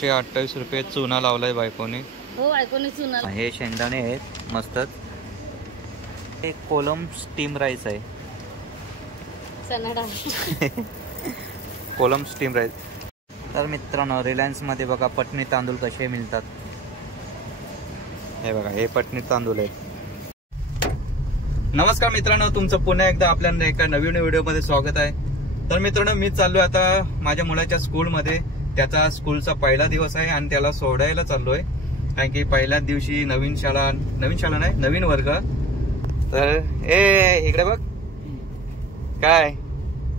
28 रुपये चुना लावलाय बायकोने. हो बायकोने चुना. हे शेंगदाणे आहेत मस्तच. हे कोलम स्टीम राईस आहे. Kolam steam rice. तर मित्रांनो रिलायन्स मध्ये बघा पटणी तांदूळ कसे मिळतात. हे बघा हे पटणी तांदूळ आहेत. नमस्कार मित्रांनो, तुमचं पुन्हा एकदा आपल्या एका नवीन व्हिडिओ मध्ये स्वागत आहे. तर मित्रांनो मी चाललोय आता माझ्या मुलाच्या स्कूलमध्ये. त्याचा स्कूलचा पहिला दिवस आहे आणि त्याला सोडायला चाललोय, कारण की पहिल्याच दिवशी नवीन शाळा नाही नवीन वर्ग. तर इकडे बघ, काय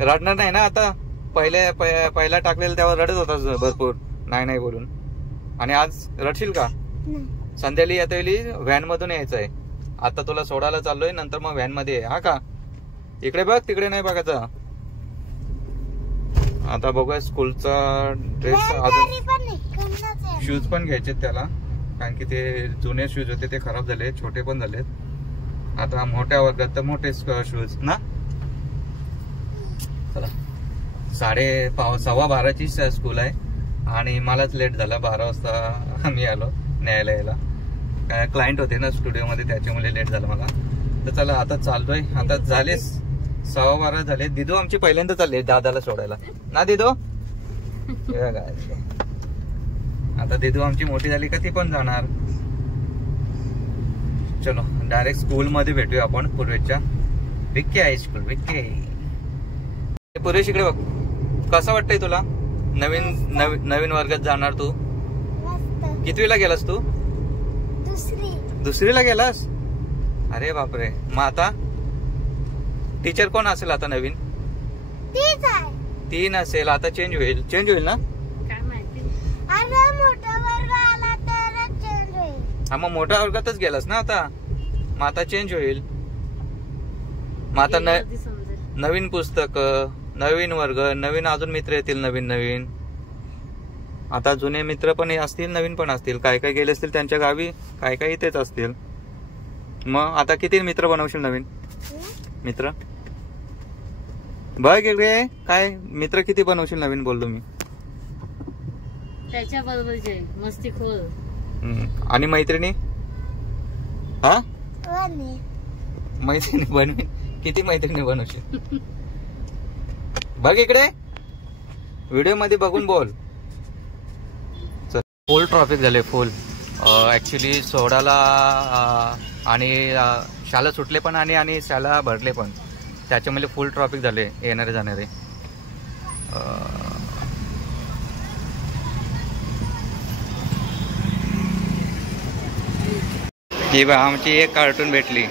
रडणार नाही ना आता. पहिला टाकलेलं तेव्हा रडत होता भरपूर, नाही बोलून. आणि आज रडशील का? संध्याकाळी येता व्हॅन मधून यायचं आहे. आता तुला सोडायला चाललोय, नंतर मग व्हॅन मध्ये हा का. इकडे बघ, तिकडे नाही बघायचं. आता बघूया स्कूलचा ड्रेस, अजून शूज पण घ्यायचे त्याला, कारण की ते जुने शूज होते ते खराब झाले, छोटे पण झालेत. आता मोठ्या वर्गात तर मोठे शूज ना. चला 11:15ची स्कूल आहे आणि मलाच लेट झाला. 12 वाजता मी आलो न्यायला यायला. काय क्लायंट होते ना स्टुडिओ मध्ये, त्याच्यामुळे लेट झालं मला. तर चला आता चाललोय. आता झाले 12:15 झाले. दिदू आमची पहिल्यांदा चालली दादाला सोडायला ना. दिदू आता दिदू आमची मोठी झाली का ती पण जाणार. चलो डायरेक्ट स्कूल मध्ये भेटूया आपण पूर्वेच्या. विक्की हायस्कूल. विक्की पूर्वेश इकडे बघ, कसं वाटतंय तुला? नवीन वर्गात जाणार तू. कितवीला गेलास तू? दुसरीला गेलास. अरे बापरे. मग आता टीचर कोण असेल आता नवीन? ती नसेल, आता चेंज होईल ना. काय माहिती. हा मग मोठ्या वर्गातच गेलास ना आता. मग आता चेंज होईल. मग आता नवीन पुस्तक, नवीन वर्ग, नवीन अजून मित्र येतील नवीन. आता जुने मित्र पण असतील, नवीन पण असतील. काय काय गेले असतील त्यांच्या गावी, काय काय इथेच असतील. मग आता किती मित्र बनवशील नवीन मित्र? बघ इकडे, काय मित्र किती बनवशील नवीन बोललो मी. त्याच्या बरोबरचे मस्तीखोर. आणि मैत्रिणी? हा मैत्रिणी बनवीन. किती मैत्रिणी बनवशील? बघ इकडे, व्हिडिओ मध्ये बघून बोल. फुल ट्रॅफिक झाले, फुल. ऍक्च्युली सोडायला आणि शाळा सुटले पण आणि शाळा भरले पण, त्याच्यामुळे फुल ट्रॅफिक झाले येणारे जाणारे. ही बा आमची एक कार्टून भेटली.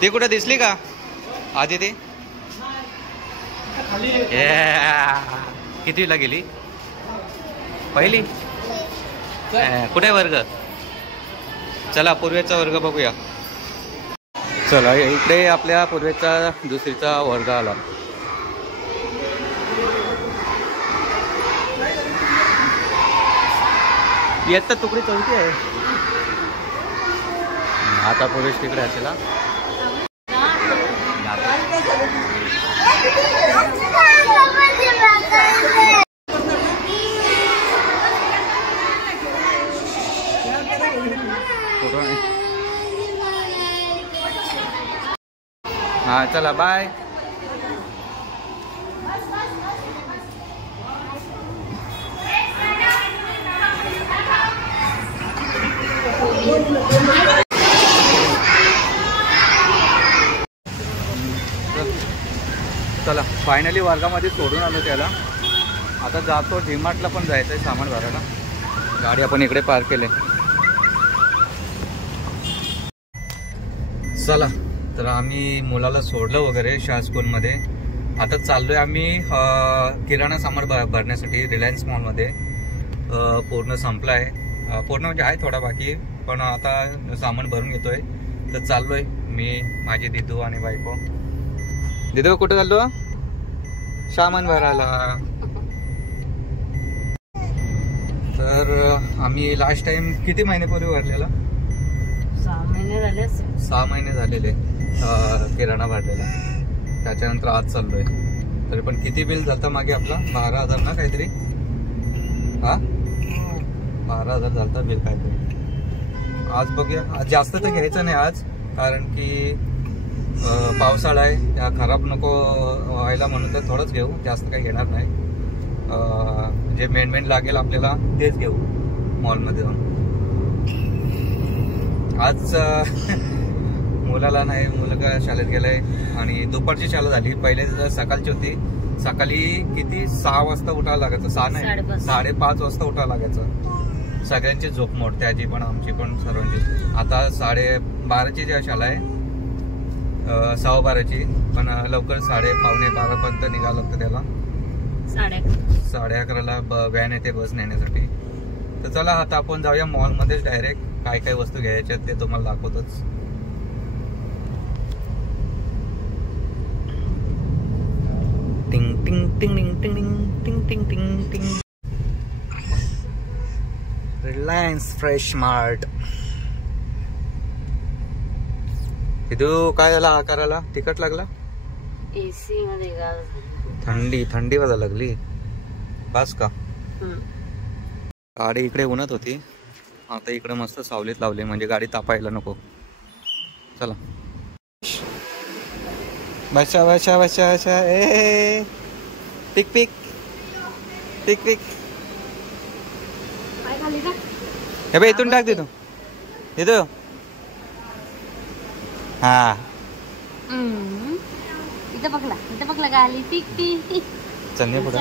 ती कुठे दिसली का आधी? ती कितवीला गेली? पहिली. कुठे वर्ग? चला पूर्वेचा वर्ग बघूया. चला इकडे आपल्या पूर्वेचा दुसरीचा वर्ग आला. इयत्ता तुकडी 4थी आहे. आता पूर्वेश तिकडे असेल. हा चला बाय. चला फायनली वर्गामध्ये सोडून आलो त्याला. आता जातो डीमार्टला पण जायचंय सामान भरायला. गाडी आपण इकडे पार्क केले. चला तर आम्ही मुलाला सोडलं वगैरे शाळा स्कूलमध्ये. आता चाललोय आम्ही किराणा सामान भरण्यासाठी रिलायन्स मॉलमध्ये. पूर्ण संपला आहे, पूर्ण म्हणजे आहे थोडा बाकी, पण आता सामान भरून घेतोय. तर चाललोय मी, माझी दिदू आणि बायको. दिदू कुठे चाललो? सामान भरायला. तर आम्ही लास्ट टाइम किती महिन्यापूर्वी भरलेला? 6 महिने झाले. 6 महिने झालेले किराणा भरलेला. त्याच्यानंतर आज चाललोय. तरी पण किती बिल जातं मागे आपला? 12,000 ना काहीतरी. हा 12,000 झालता बिल काय तरी. आज बघूया, आज जास्त तर घ्यायचं नाही आज, कारण की पावसाळा आहे, त्या खराब नको व्हायला म्हणून तर थोडंच घेऊ, जास्त काही घेणार नाही. जे मेन लागेल आपल्याला तेच घेऊ मॉलमध्ये जाऊन. आज मुलाला नाही, मुलगा शाळेत गेलाय आणि दुपारची शाळा झाली. पहिले सकाळची होती, सकाळी किती 6 वाजता उठावं लागायचं, 6 नाही 5:30 वाजता उठावं लागायचं. सगळ्यांची झोप मोड, त्याची पण आमची पण सर्वांची. आता 12:30ची जी शाळा आहे, 12:15ची, पण लवकर 11:30 पर्यंत निघालं लागतं त्याला. 11:30ला व्हॅन येते बस नेण्यासाठी. तर चला आता आपण जाऊया मॉलमध्येच डायरेक्ट. काय काय वस्तू घ्यायच्या ते तुम्हाला दाखवतोच. टिंग टिंग टिंग टिंग टिंग टिंग टिंग टिंग टिंग. Reliance Fresh mart. इथं काय झाला आकाराला? तिखट लागला? एसी मध्ये थंडी वाजायला लागली बस का? गाडी इकडे उन्हात होती, आता इकडे मस्त सावलीत लावली, म्हणजे गाडी तापायला नको. चला बसा बसा बसा बसा. ए पिक पिक पिक पिक. हे बाई इथून टाक दे तू. इथं हा इथं पकला गाली पिक पिक. चल नाही पुढे.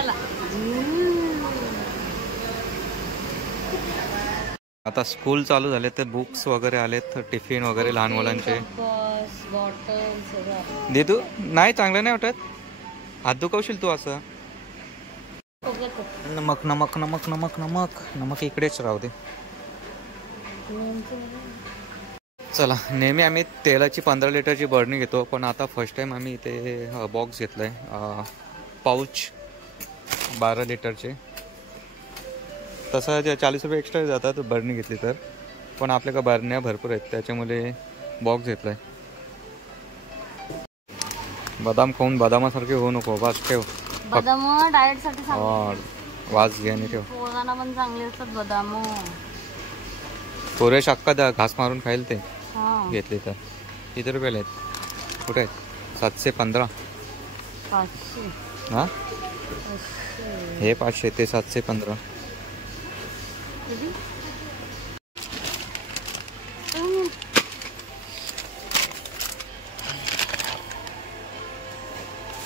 आता स्कूल चालू झाले तर बुक्स वगैरे आलेत, तर टिफिन वगैरे लहान मुलांचे. दे तू. नाही चांगलं नाही वाटत, हात दुखवशील तू असं. नमक नमक नमक नमक नमक नमक इकडेच राहू दे. चला, नेहमी आम्ही तेलाची 15 लिटरची बरणी घेतो, पण आता फर्स्ट टाइम आम्ही इथे बॉक्स घेतलाय, पाऊच 12 लिटरचे. तसं 40 रुपये एक्स्ट्रा जातात बरणी घेतली तर, पण आपल्याकडे बरण्या भरपूर आहेत त्याच्यामुळे बॉक्स घेतलाय. बदाम खाऊन बदामासारखे होऊ नको, वास ठेव. बदाम डाएट साठी वास घे आणि ठेव. पोरांना पण चांगले असतात बदाम. थोड्या शाक्का घास मारून खाईल ते घेतले तर. किती रुपयाला आहेत? कुठे आहेत? 715. 500. हा हे 500, ते 715.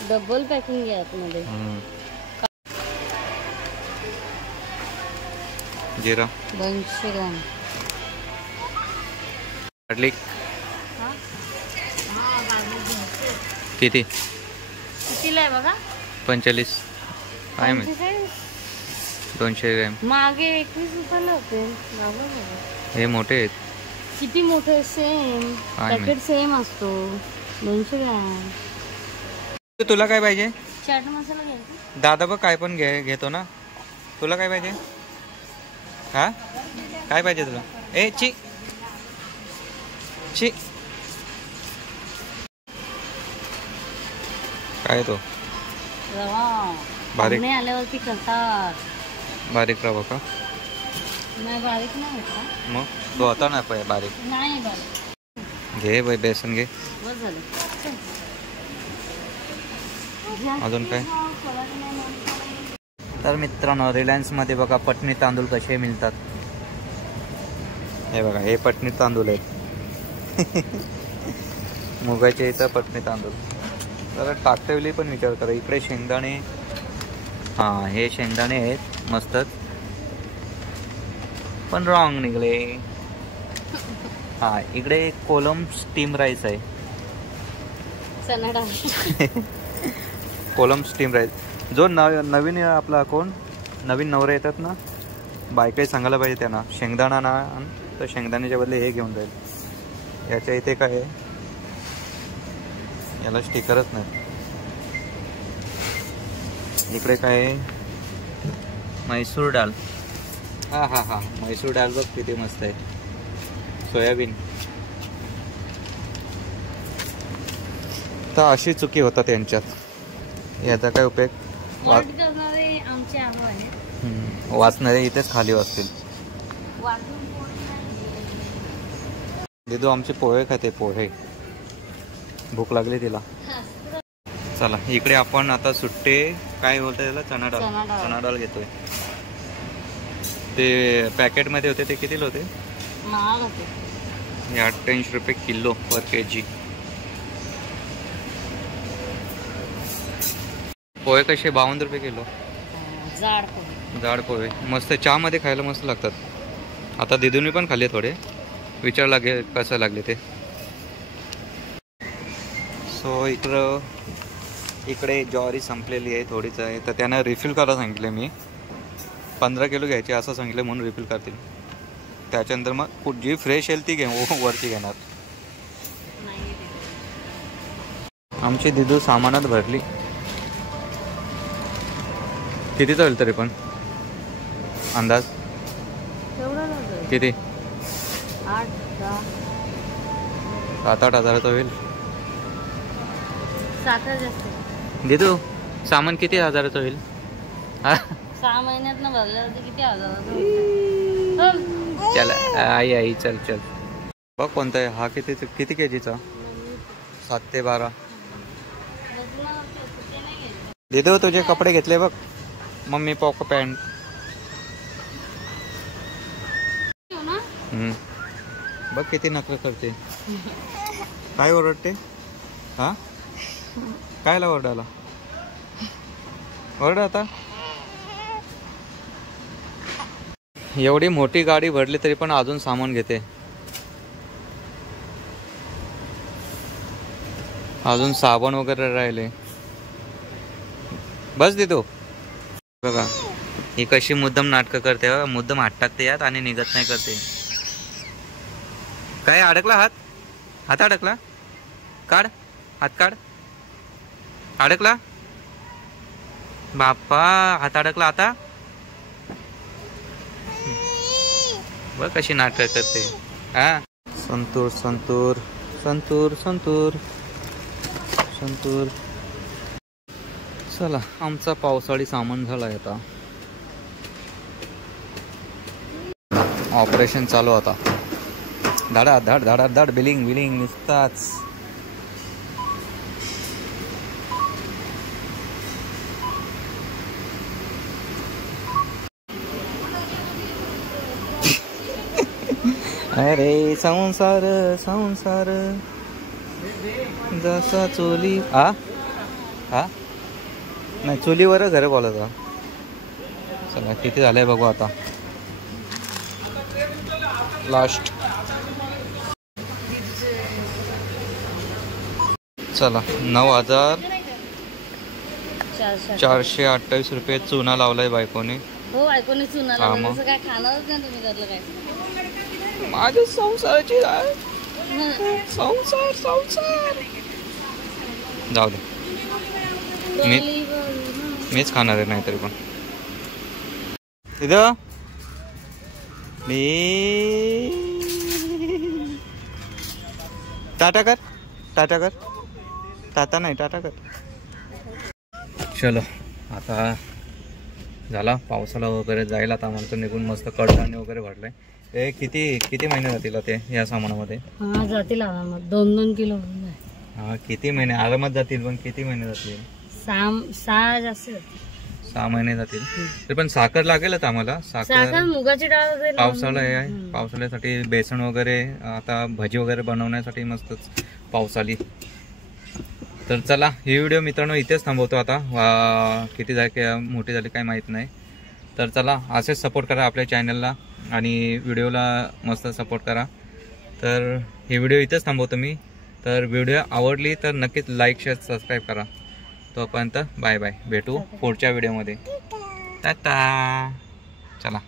डबल पॅकिंग आहे आतमध्ये. जिरा 200 ग्रॅम. गार्लिक किती? कितीला आहे बघा? 45. काय माहिती. 200 ग्रॅम. मागे 21 रुपयाला होते. हे मोठे आहेत. किती मोठे? सेम पॅकेट सेम असतो. 200 ग्रॅम. तुला काय पाहिजे? चाट मसाला घ्यायचा. दादा बघ काय पण घेतो ना. तुला काय पाहिजे? हा काय पाहिजे तुला? ए ची ची. काय तो रवा बारीक आल्यावरती करतात. बारीक रवा का? नाही बारीक नाही होता. मग तो होता ना बारीक. नाही बारीक. घे बाई, बेसन घे. बस झालं. अजून काय? तर मित्रांनो, रिलायन्स मध्ये बघा पटणी तांदूळ कसे मिळतात. हे बघा, हे पटणी तांदूळ आहेत. मुगाचे इथं पटणी तांदूळ. तर टाकतेवेळी पण विचार करा. इकडे शेंगदाणे, हा हे शेंगदाणे आहेत मस्तच, पण रॉंग निघले. हा इकडे कोलम स्टीम राईस आहे. Kolam steam rice. जो नवीन आपला कोण नवीन नवरे येतात ना, बायकाही सांगायला पाहिजे त्यांना शेंगदाणा ना, तर शेंगदाण्याच्या बदले हे घेऊन जाईल. याच्या इथे काय आहे, याला स्टिकरच नाही. इकडे काय आहे, म्हैसूर डाळ. हा हा हा म्हैसूर डाळ बघ किती मस्त आहे. सोयाबीन. तर अशी चुकी होतात त्यांच्यात. याचा काय उपयोग? वाचणारे इथेच खाली वाचतील. दिदू आमचे पोहे खाते, पोहे. भूक लागली तिला. चला इकडे आपण आता सुट्टे काय बोलतोय त्याला, चणा डाळ. चणा डाळ घेतोय. ते पॅकेटमध्ये होते ते कितीला होते? महाग होते. हे 88 रुपये किलो पर kg. पोहे कसे? 52 रुपये किलो. जाड पोहे मस्त, चहा मध्ये खायला मस्त लागतात. आता दिदूनी पण खाल्ले थोडे, विचार लागे कसं लागले ते. सो इकडे ज्वारी संपलेली आहे, थोडीच आहे, तर त्यांना रिफिल करायला सांगितले. मी 15 किलो घ्यायचे असं सांगितलं, म्हणून रिफिल करतील. त्याच्यानंतर मग जी फ्रेश येईल ती वरती घेणार. आमची दिदू सामानात भरली. कितीचा होईल तरी पण अंदाज? किती? 7-8 हजाराचा होईल. दिदू सामान किती हजाराचं होईल? 6 महिन्यात ना भरलं तर किती हजाराचं? चल आई चल बघ कोणता आहे हा. किती केजीचा? 7 ते 12. दिदू तुझे कपडे घेतले बघ, मम्मी पॉक पॅन्ट. बघ किती नखरे करते. काय ओरडते? हा कायला ओरडायला? ओरडा आता. एवढी मोठी गाडी भरली तरी पण अजून सामान घेते. अजून साबण वगैरे राहिले. बस देतो. बघा ही कशी मुद्दाम नाटकं करते, मुद्दाम हात टाकते यात आणि निघत नाही करते. काय अडकला हात अडकला? काढ हात, काढ. अडकला बाप्पा, हात अडकला आता. बघ कशी नाटक करते. हा संतूर संतूर संतूर संतूर संतूर. चला आमचा पावसाळी सामान झालाय. आता ऑपरेशन चालू. आता धडाधड धडाधड बिलिंग निसताच. अरे संसार संसार जसा चोली. हा नाही, चुलीवर घर बोलायचं. चला किती झालंय बघू आता. लास्ट. चला 9,428 रुपये चुना लावलाय बायकोने. हो बायकोने चुना लावला. काय खाणारच नाही तुम्ही घरलं काय? माझ्या संसाराची संसार जाऊ दे, मीच खाणार आहे नाहीतरी पण. इथं मी टाटा कर, टाटा कर. टाटा नाही, टाटा कर. चलो आता झाला पावसाला वगैरे जायला. आता आम्हाला निघून मस्त कडधान्य वगैरे भरलंय. किती महिने जातील ते या सामानामध्ये? जातील आरामात 2-2 किलो. हा किती महिने आरामात जातील, पण किती महिने जातील? 6 जास्त 6 महिने जातील. तरी पण साखर लागेलच आम्हाला. साखर मुगाची डाळ. पावसाळा आहे, पावसाळ्यासाठी बेसन वगैरे, आता भजी वगैरे बनवण्यासाठी मस्तच पावसाळी. तर चला ही व्हिडिओ मित्रांनो इथेच थांबवतो. आता किती मोठी झाली काय माहित नाही. तर चला असेच सपोर्ट करा आपल्या चॅनलला आणि व्हिडिओला मस्त सपोर्ट करा. तर ही व्हिडिओ इथेच थांबवतो मी. तर व्हिडिओ आवडली तर नक्कीच लाईक, शेअर, सबस्क्राईब करा. तोपर्यंत बाय बाय, भेटू पुढच्या व्हिडिओमध्ये. टाटा. चला.